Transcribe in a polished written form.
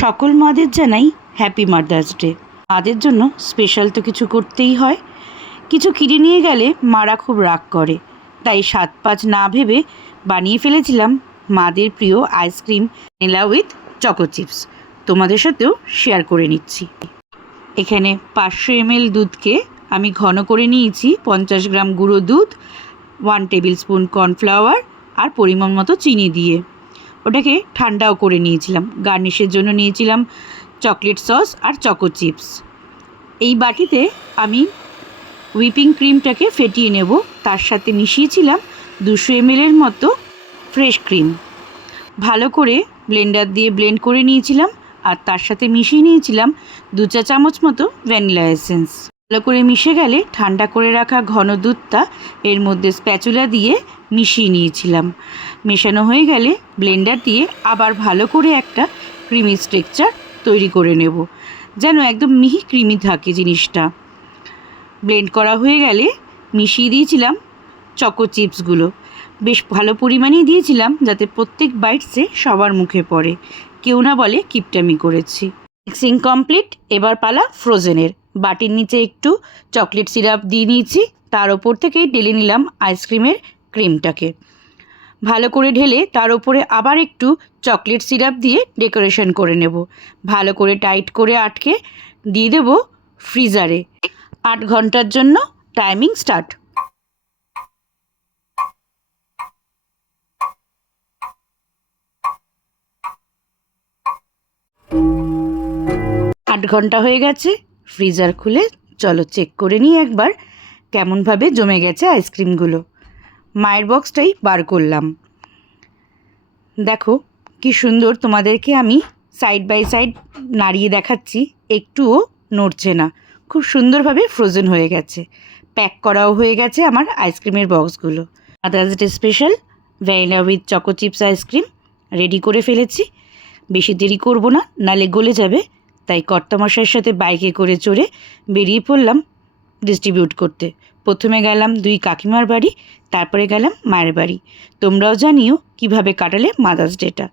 সকল মাদের জানাই হ্যাপি মাদার্স ডে। মাদের জন্য স্পেশাল তো কিছু করতেই হয়। কিছু কিনে নিয়ে গেলে মারা খুব রাগ করে, তাই 7-5 না ভেবে বানিয়ে ফেলেছিলাম মাদের প্রিয় ice cream vanilla with choco chips. তোমাদের সাথেও শেয়ার করে নিচ্ছি। এখানে 500 ml দুধকে আমি ঘন করে নিয়েছি 50 গ্রাম গুঁড়ো দুধ, 1 টেবিল স্পুন কর্নফ্লাওয়ার আর পরিমাণ মতো চিনি দিয়ে। ওটাকে ঠান্ডাও করে নিয়েছিলাম। গার্নিশের জন্য নিয়েছিলাম চকলেট সস আর চকো চিপস। এই বাটিতে আমি হুইপিং ক্রিমটাকে ফেটিয়ে নেব। তার সাথে মিশিয়েছিলাম 200 ml মতো ফ্রেশ ক্রিম। ভালো করে ব্লেন্ডার দিয়ে ব্লেন্ড করে নিয়েছিলাম আর তার সাথে মিশিয়ে নিয়েছিলাম 2 চা চামচ মতো ভ্যানিলা এসেন্স। ভালো করে মিশে গেলে ঠান্ডা করে রাখা ঘন দুধটা এর মধ্যে স্প্যাচুলা দিয়ে মিশিয়ে নিয়েছিলাম। মেশানো হয়ে গেলে ব্লেন্ডার দিয়ে আবার ভালো করে একটা ক্রিমি স্ট্রাকচার তৈরি করে নেব, যেন একদম মিহি ক্রিমি থাকে জিনিসটা। ব্লেন্ড করা হয়ে গেলে মিশিয়ে দিয়েছিলাম চকো চিপসগুলো। বেশ ভালো পরিমাণেই দিয়েছিলাম যাতে প্রত্যেক বাইটসে সবার মুখে পড়ে, কেউ না বলে কিপটামি করেছি। Mixing complete. এবার পালা ফ্রোজেনের। বাটির নিচে একটু চকলেট সিরাপ দিয়ে নিয়েছি, তার ওপর থেকেই ঢেলে নিলাম আইসক্রিমের ক্রিমটাকে। ভালো করে ঢেলে তার উপরে আবার একটু চকলেট সিরাপ দিয়ে ডেকোরেশন করে নেব। ভালো করে টাইট করে আটকে দিয়ে দেব ফ্রিজারে 8 ঘন্টার জন্য। Timing start. আট ঘন্টা হয়ে গেছে। ফ্রিজার খুলে চলো চেক করে নিই একবার কেমনভাবে জমে গেছে আইসক্রিমগুলো। মায়ের বক্সটাই বার করলাম। দেখো কি সুন্দর, তোমাদেরকে আমি সাইড বাই সাইড নাড়িয়ে দেখাচ্ছি, একটুও নড়ছে না। খুব সুন্দরভাবে ফ্রোজেন হয়ে গেছে। প্যাক করাও হয়ে গেছে আমার আইসক্রিমের বক্সগুলো। Mother's day special vanilla with choco chips ice cream ready করে ফেলেছি। বেশি দেরি করব না, নালে গলে যাবে। তাই কর্তামশাইয়ের সাথে বাইকে করে চড়ে বেরিয়ে পড়লাম ডিস্ট্রিবিউট করতে। প্রথমে গেলাম 2 কাকিমার বাড়ি, তারপরে গেলাম মায়ের বাড়ি। তোমরাও জানিও কিভাবে কাটালে মাদার্স ডেটা।